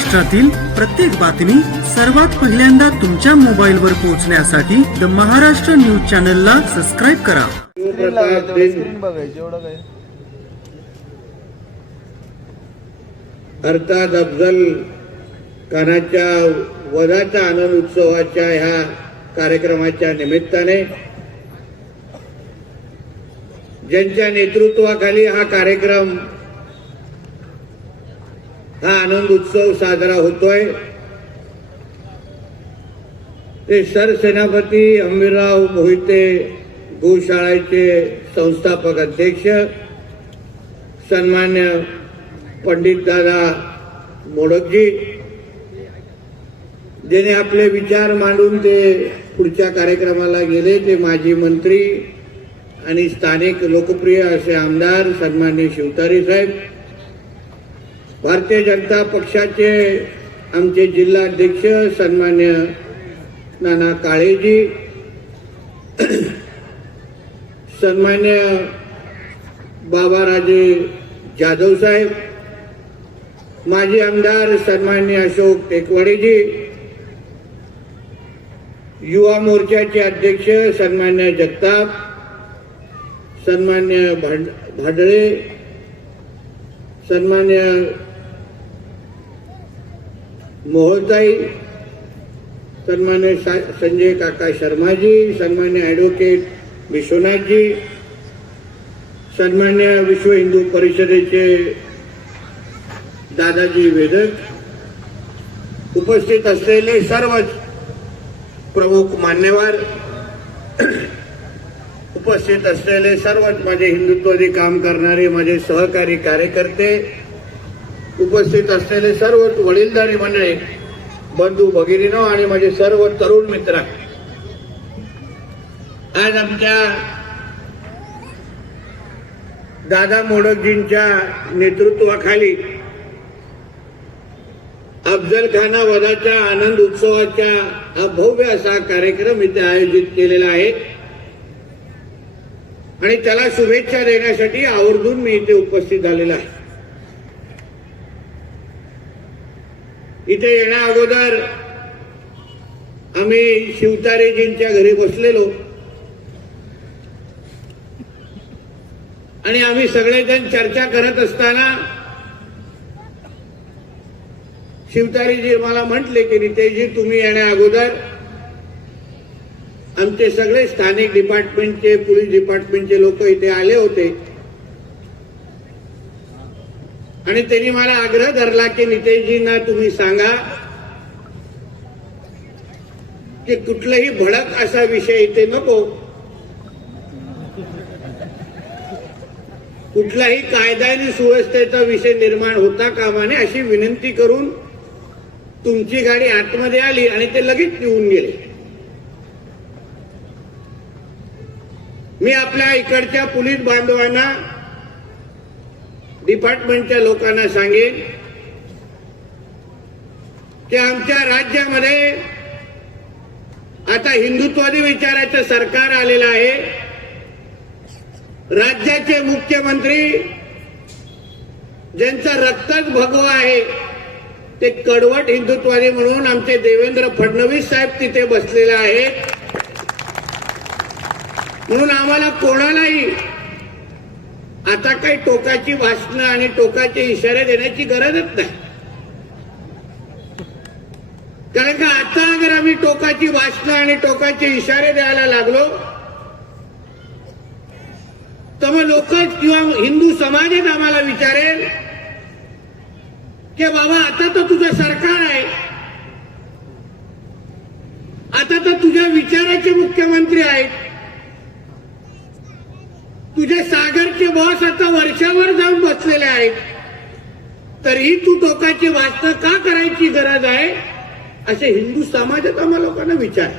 महाराष्ट्रातील प्रत्येक बातमी सर्वात पहिल्यांदा तुमच्या मोबाईल वर पोहोचण्यासाठी द महाराष्ट्र न्यूज चॅनलला सबस्क्राईब करा. अर्थात अफजल खानाच्या वधाच्या आनंद उत्सवाच्या ह्या कार्यक्रमाच्या निमित्ताने ज्यांच्या नेतृत्वाखाली हा कार्यक्रम हा आनंद उत्सव साजरा होतोय. ते सरसेनापती अंबीरराव मोहिते गोशाळेचे संस्थापक अध्यक्ष सन्मान्य पंडित दादा मोडकजी. ज्याने आपले विचार मांडून ते पुढच्या कार्यक्रमाला गेले ते माजी मंत्री आणि स्थानिक लोकप्रिय असे आमदार सन्मान्य शिवतारी साहेब. भारतीय जनता पक्षाचे आमचे जिल्हाध्यक्ष सन्मान्य नाना काळेजी सन्मान्य बाबाराजे जाधव साहेब माजी आमदार सन्मान्य अशोक टेकवाडेजी युवा मोर्चाचे अध्यक्ष सन्मान्य जगताप सन्मान्य भांड- भाडळे सन्मान्य मोहोताई सन्मान्य संजय काका शर्माजी सन्मान्य ॲडव्होकेट विश्वनाथजी सन्मान्य विश्व हिंदू परिषदेचे दादाजी वेदक उपस्थित असलेले सर्वच प्रमुख मान्यवर उपस्थित असलेले सर्वच माझे हिंदुत्वादी काम करणारे माझे सहकारी कार्यकर्ते उपस्थित असलेले सर्व वडीलधारी मंडळी बंधू भगिनीनो आणि माझे सर्व तरुण मित्र आज आमच्या दादा मोडकजींच्या नेतृत्वाखाली अफजल खाना वधाच्या आनंद उत्सवाच्या भव्य असा कार्यक्रम इथे आयोजित केलेला आहे. आणि त्याला शुभेच्छा देण्यासाठी आवर्जून मी इथे उपस्थित झालेला आहे. इथे येण्या अगोदर आम्ही शिवतारेजींच्या घरी बसलेलो. आणि आम्ही सगळेजण चर्चा करत असताना शिवतारीजी मला म्हटले की नितेशजी तुम्ही येण्या अगोदर आमचे सगळे स्थानिक डिपार्टमेंटचे पोलीस डिपार्टमेंटचे लोक इथे आले होते. आणि त्यांनी मला आग्रह धरला की नितेशजींना तुम्ही सांगा की कुठलाही भडक असा विषय इथे नको. कुठलाही कायदा आणि सुव्यवस्थेचा विषय निर्माण होता कामाने अशी विनंती करून तुमची गाडी आतमध्ये आली आणि ते लगेच निघून गेले. मी आपल्या इकडच्या पोलीस बांधवांना डिपार्टमेंटच्या लोकांना सांगेन की आमच्या राज्यामध्ये आता हिंदुत्वादी विचाराचं सरकार आलेलं आहे. राज्याचे मुख्यमंत्री ज्यांचा रक्तच भगवा आहे ते कडवट हिंदुत्वादी म्हणून आमचे देवेंद्र फडणवीस साहेब तिथे बसलेले आहेत. म्हणून आम्हाला कोणालाही आता काही टोकाची भाषणं आणि टोकाचे इशारे देण्याची गरजच नाही. कारण का आता अगर आम्ही टोकाची भाषणं आणि टोकाचे इशारे द्यायला लागलो तर मग लोक किंवा हिंदू समाजच आम्हाला विचारेल की बाबा आता तर तुझं सरकार आहे. आता तर तुझ्या विचाराचे मुख्यमंत्री आहेत. तुझे सागरचे बॉस आता वर्षावर जाऊन बसलेले आहेत. तरीही तू टोकाची भाषणं का करायची गरज आहे? असे हिंदू समाजात आम्हा लोकांना विचार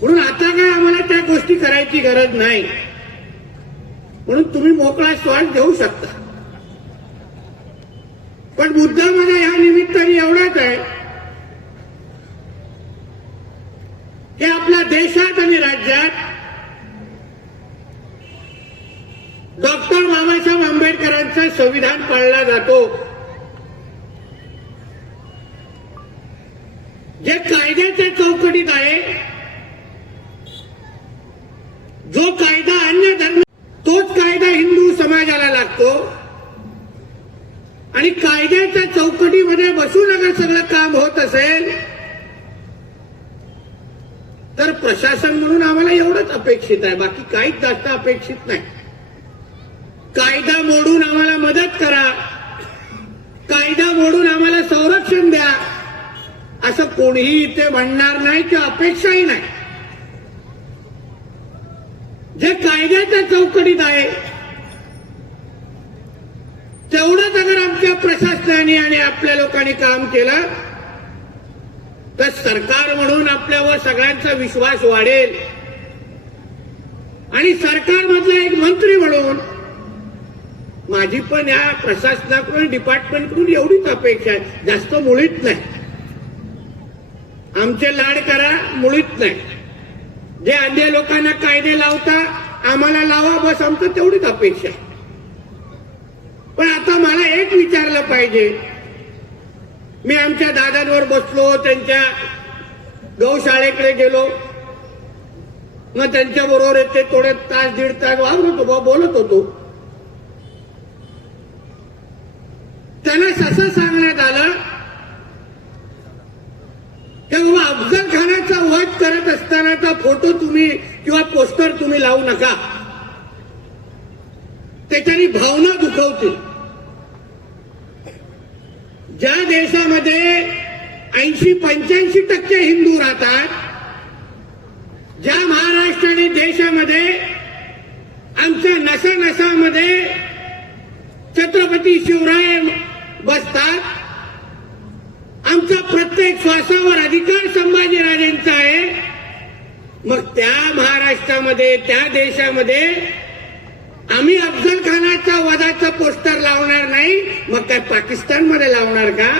म्हणून आता काय आम्हाला त्या गोष्टी करायची गरज नाही. म्हणून तुम्ही मोकळा श्वास घेऊ शकता. पण बुद्धामध्ये ह्या निमित्ताने एवढाच आहे की आपल्या देशात आणि राज्यात डॉक्टर बाबासाहेब आंबेडकरांचं संविधान पाळला जातो. जे कायद्याच्या चौकटीत आहे जो कायदा अन्य धर्म तोच कायदा हिंदू समाजाला लागतो. आणि कायद्याच्या चौकटीमध्ये बसून अगर सगळं काम होत असेल तर प्रशासन म्हणून आम्हाला एवढंच अपेक्षित आहे. बाकी काहीच जास्त अपेक्षित नाही. कायदा मोडून आम्हाला मदत करा. कायदा मोडून आम्हाला संरक्षण द्या. असं कोणीही इथे म्हणणार नाही किंवा अपेक्षाही नाही. जे कायद्याच्या चौकटीत आहे तेवढंच अगर आमच्या प्रशासनाने आणि आपल्या लोकांनी काम केलं तर सरकार म्हणून आपल्यावर सगळ्यांचा विश्वास वाढेल. आणि सरकारमधला एक मंत्री म्हणून माझी पण या प्रशासनाकडून डिपार्टमेंटकडून एवढीच अपेक्षा आहे. जास्त मुळीच नाही. आमचे लाड करा मुळीच नाही. जे अन्य लोकांना कायदे लावता आम्हाला लावा बस आमचं तेवढीच अपेक्षा आहे. पण आता मला एक विचारलं पाहिजे. मी आमच्या दादांवर बसलो त्यांच्या गौशाळेकडे गेलो. मग त्यांच्या बरोबर येते थोडे तास दीड तास वावरत होतो बोलत होतो. त्यांना असं सांगण्यात आलं की बाबा अफजल खानाचा वध करत असतानाचा फोटो तुम्ही किंवा पोस्टर तुम्ही लावू नका. त्याच्यानी भावना दुखवतील. ज्या देशामध्ये ऐंशी पंच्याऐंशी टक्के हिंदू राहतात ज्या महाराष्ट्र आणि देशामध्ये आमच्या नसा नसामध्ये छत्रपती शिवराय बसतात. आमचा प्रत्येक श्वासावर अधिकार संभाजीराजेंचा आहे. मग त्या महाराष्ट्रामध्ये त्या देशामध्ये आम्ही अफजल खानाच्या वधाचं पोस्टर लावणार नाही. मग काय पाकिस्तानमध्ये लावणार का?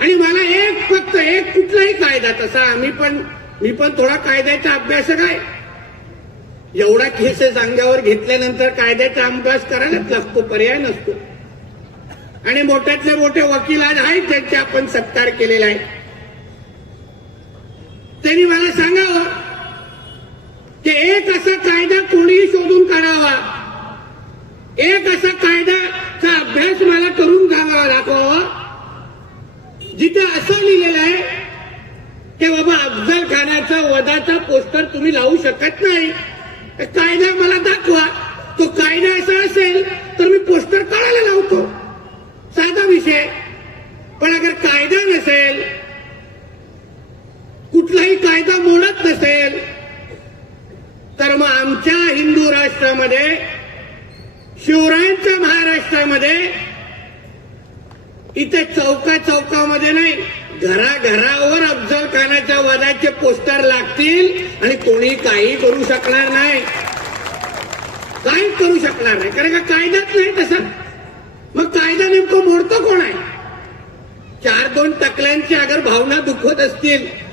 आणि मला एक फक्त एक कुठलाही कायदा तसा आम्ही पण मी पण थोडा कायद्याचा अभ्यासक आहे. एवढा केसेस अंगावर घेतल्यानंतर कायद्याचा अभ्यास करायलाच लागतो पर्याय नसतो. आणि मोठ्यातले मोठे वकील आज आहेत ज्यांचे आपण सत्कार केलेला आहे. त्यांनी मला सांगावं की एक असा कायदा कोणीही शोधून काढावा. एक असा कायद्याचा अभ्यास मला करून घालावा दाखवावा. जिथे असं लिहिलेलं आहे की बाबा अफजल खानाचा वधाचा पोस्टर तुम्ही लावू शकत नाही. कायदा मला दाखवा. तो कायदा असा असेल तर मी पोस्टर काढायला लावतो. साधा विषय. पण अगर कायदा नसेल कुठलाही कायदा मोडत नसेल तर मग आमच्या हिंदू राष्ट्रामध्ये शिवरायांच्या महाराष्ट्रामध्ये इथे चौका चौकामध्ये नाही. घराघरावर अफजल खानाच्या वादाचे पोस्टर लागतील आणि कोणी काही करू शकणार नाही. काही करू शकणार नाही. कारण का कायदाच नाही तसा. मग कायदा नेमकं मोडतो कोण आहे? चार दोन टकल्यांची अगर भावना दुखवत असतील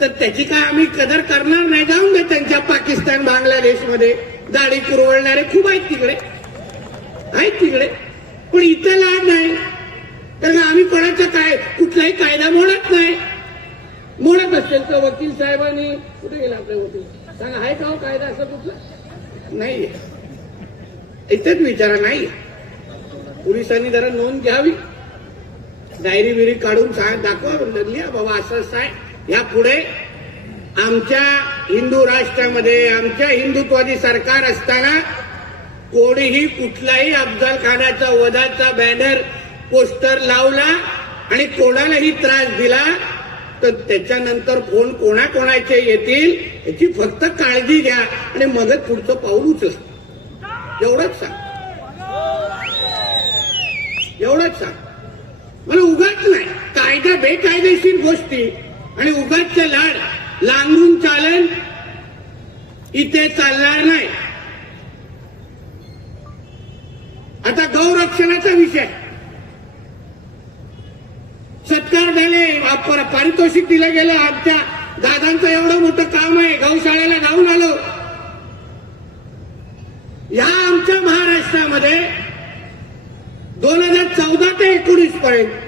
तर त्याची काय आम्ही कदर करणार नाही? जाऊन दे त्यांच्या पाकिस्तान बांगलादेशमध्ये. दाढी पुरवळणारे खूप आहेत तिकडे. आहेत तिकडे. पण इथं लाड नाही. कारण आम्ही कोणाचा काय कुठलाही कायदा मोडत नाही. मोडत असेल तर वकील साहेबांनी कुठे गेला आपले वकील? सांगा आहे का हो कायदा असं कुठला? नाही इथेच विचारा नाही पोलिसांनी जरा नोंद घ्यावी. डायरी बिरी काढून सांग दाखवा लिहा बाबा असं असं आहे. या पुढे आमच्या हिंदू राष्ट्रामध्ये आमच्या हिंदुत्वादी सरकार असताना कोणीही कुठलाही अफजल खानाचा वधाचा बॅनर पोस्टर लावला आणि कोणालाही त्रास दिला तर त्याच्यानंतर फोन कोणाकोणाचे येतील याची फक्त काळजी घ्या आणि मगच पुढचं पाऊल उचला. एवढंच सांग. एवढंच सांग. मला उगाच नाही. कायदा बेकायदेशीर गोष्टी आणि उगाचचे लाड लांबून चालन इथे चालणार नाही. आता गौरक्षणाचा विषय. पारितोषिक दिलं गेलं. आमच्या दादांचं एवढं मोठं काम आहे. गौशाळेला जाऊन आलो. या आमच्या महाराष्ट्रामध्ये दोन हजार चौदा ते एकोणीस पर्यंत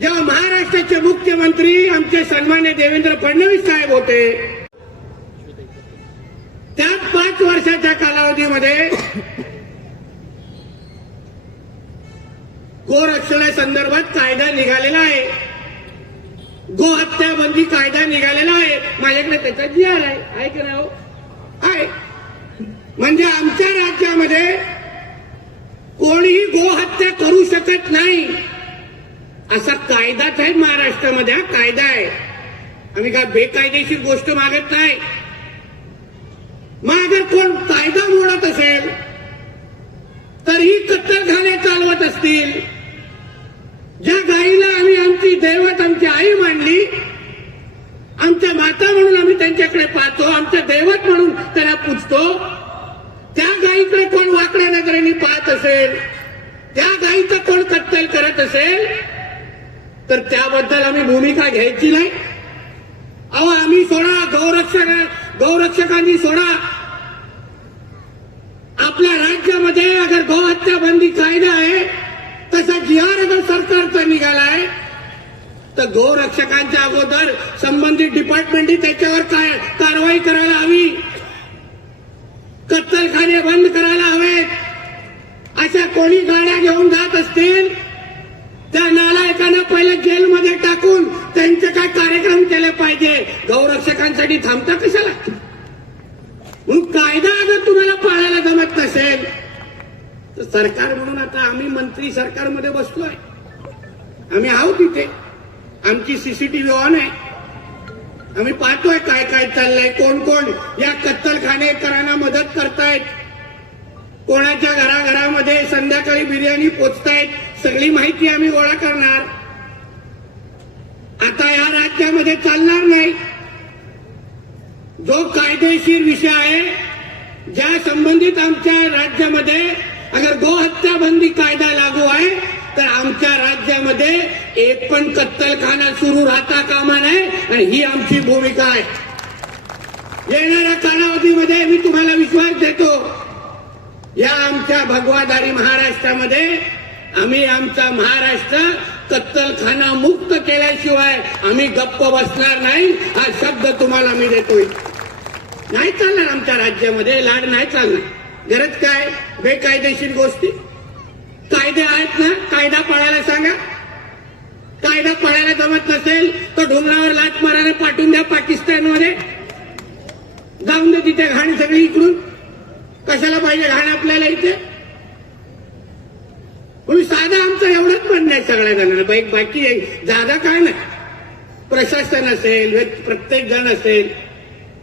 जेव्हा महाराष्ट्राचे मुख्यमंत्री आमचे सन्मान्य देवेंद्र फडणवीस साहेब होते. त्याच पाच वर्षाच्या कालावधीमध्ये गोरक्षणासंदर्भात कायदा निघालेला आहे. गो हत्या बंदी कायदा निघालेला आहे. माझ्याकडे त्याचा जी आर आहे आहे ना हो? आहे. म्हणजे आमच्या राज्यामध्ये कोणीही गोहत्या करू शकत नाही. असा कायदाच आहे महाराष्ट्रामध्ये हा कायदा आहे. आम्ही काय बेकायदेशीर गोष्ट मागत नाही. मग अगर कोण कायदा मोडत असेल तर तरीही कत्तलखाने चालवत असतील. ज्या गाईला आम्ही आमची दैवत आमची आई मांडली आमच्या माता म्हणून आम्ही त्यांच्याकडे पाहतो आमच्या दैवत म्हणून त्याला पूजतो. त्या गाईकडे कोण वाकड्या नजरेने पाहत असेल त्या गाईचं कोण कत्तल करत असेल तर त्याबद्दल आम्ही भूमिका घ्यायची नाही. अहो आम्ही सोडा गौरक्षक गौरक्षकांनी सोडा. आपल्या राज्यामध्ये अगर गोहत्या बंदी कायदा आहे तसा जी आर अगर सरकारचा निघालाय तर गोरक्षकांच्या अगोदर संबंधित डिपार्टमेंटही त्याच्यावर काय कारवाई करायला हवी? कत्तलखाने बंद करायला हवेत. अशा कोणी गाड्या घेऊन जात असतील त्या नालायकांना पहिले जेलमध्ये टाकून त्यांचे काय कार्यक्रम केले पाहिजे? गौरक्षकांसाठी थांबता कशाला? म्हणून कायदा अगर तुम्हाला पाळायला जमत नसेल तर सरकार म्हणून आता आम्ही मंत्री सरकारमध्ये बसलोय. आम्ही आहोत तिथे आमची सीसीटीव्ही ऑन आहे. आम्ही पाहतोय काय काय चाललंय कोण कोण या कत्तलखानेकरांना मदत करतायत. कोणाच्या घराघरामध्ये संध्याकाळी बिर्याणी पोचतायत सगळी माहिती आम्ही गोळा करणार. आता या राज्यामध्ये चालणार नाही. जो कायदेशीर विषय आहे ज्या संबंधित आमच्या राज्यामध्ये अगर गोहत्या बंदी कायदा लागू आहे तर आमच्या राज्यामध्ये एक पण कत्तलखाना सुरू राहता कामा नये आणि ही आमची भूमिका आहे. येणाऱ्या कालावधीमध्ये मी तुम्हाला विश्वास देतो या आमच्या भगवादारी महाराष्ट्रामध्ये आम्ही आमचा महाराष्ट्र कत्तलखाना मुक्त केल्याशिवाय आम्ही गप्प बसणार नाही हा शब्द तुम्हाला मी देतोय. नाही चालणार आमच्या राज्यामध्ये लाड नाही चालणार. गरज काय? बेकायदेशीर गोष्टी? कायदे आहेत ना? कायदा पाळायला सांगा. कायदा पाळायला जमत नसेल तर डोंगरावर लाट मारायला पाठवून द्या पाकिस्तानमध्ये. जाऊन दे तिथे घाण सगळी इकडून. कशाला पाहिजे घाण आपल्याला इथे? म्हणून साधा आमचं एवढंच म्हणणं आहे सगळ्या जणांना बाईक बाकी जागा काय नाही? प्रशासन असेल प्रत्येक जण असेल.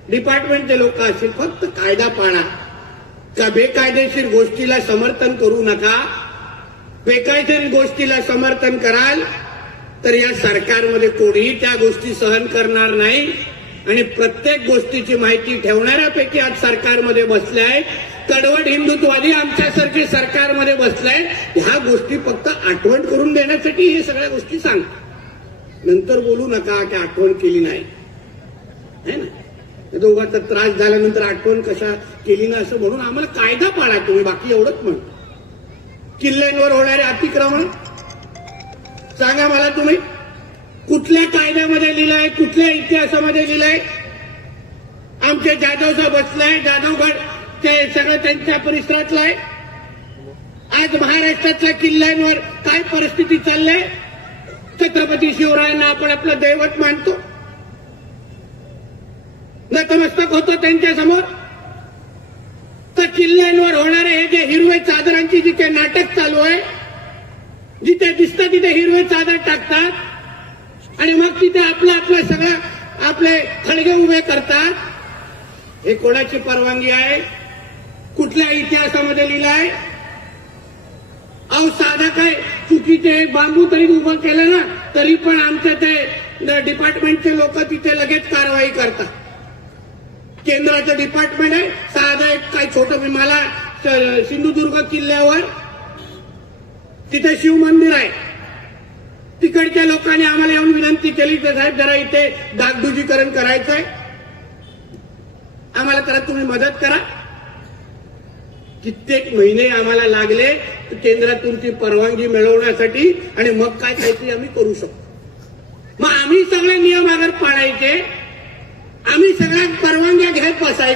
डिपार्टमेंटचे लोक असतील फक्त कायदा पाळा. का बेकायदेशीर गोष्टीला समर्थन करू नका. बेकायदेशीर गोष्टीला समर्थन कराल तर या सरकारमध्ये कोणीही त्या गोष्टी सहन करणार नाही. आणि प्रत्येक गोष्टीची माहिती ठेवणाऱ्यापैकी आज सरकारमध्ये बसले आहेत कडवट हिंदुत्वादी आमच्यासारखे सरकारमध्ये बसले आहेत ह्या गोष्टी फक्त आठवण करून देण्यासाठी हे सगळ्या गोष्टी सांग नंतर बोलू नका की आठवण केली नाही. है ना? दोघांचा त्रास झाल्यानंतर आठवण कशा केली ना असं म्हणून आम्हाला कायदा पाळा तुम्ही बाकी एवढंच म्हण. किल्ल्यांवर होणारे अतिक्रमण. सांगा मला तुम्ही कुठल्या कायद्यामध्ये लिहिलंय कुठल्या इतिहासामध्ये लिहिलंय? आमचे जाधवसा बसलाय जाधवगड ते सगळं त्यांच्या परिसरातलं आहे. आज महाराष्ट्रातल्या किल्ल्यांवर काय परिस्थिती चाललंय? छत्रपती शिवरायांना आपण आपलं दैवत मानतो. नतमस्तक होतो त्यांच्यासमोर तर किल्ल्यांवर होणारे हे जे हिरवे चादरांची जिथे नाटक चालू आहे जिथे दिसतं तिथे हिरवे चादर टाकतात आणि मग तिथे आपलं आपलं सगळं आपले खळगे उभे करतात. हे कोणाची परवानगी आहे? कुठल्या इतिहासामध्ये लिहिलंय? अहो साधा काय चुकीचे एक बांबू तरी उभं केलं ना तरी पण आमच्या ते डिपार्टमेंटचे लोक तिथे लगेच कारवाई करतात. केंद्राचं डिपार्टमेंट आहे. साधा एक काही छोटं मला सिंधुदुर्ग किल्ल्यावर तिथे शिव मंदिर आहे. तिकडच्या लोकांनी आम्हाला येऊन विनंती केली तर साहेब जरा इथे डागडुजीकरण करायचंय. आम्हाला जरा तुम्ही मदत करा. कित्येक महिने आम्हाला लागले केंद्रातून ती परवानगी मिळवण्यासाठी आणि मग काय काहीतरी आम्ही करू शकतो. मग आम्ही सगळे नियम अगर पाळायचे. आम्ही सगळ्या परवानग्या घेत बसायचो.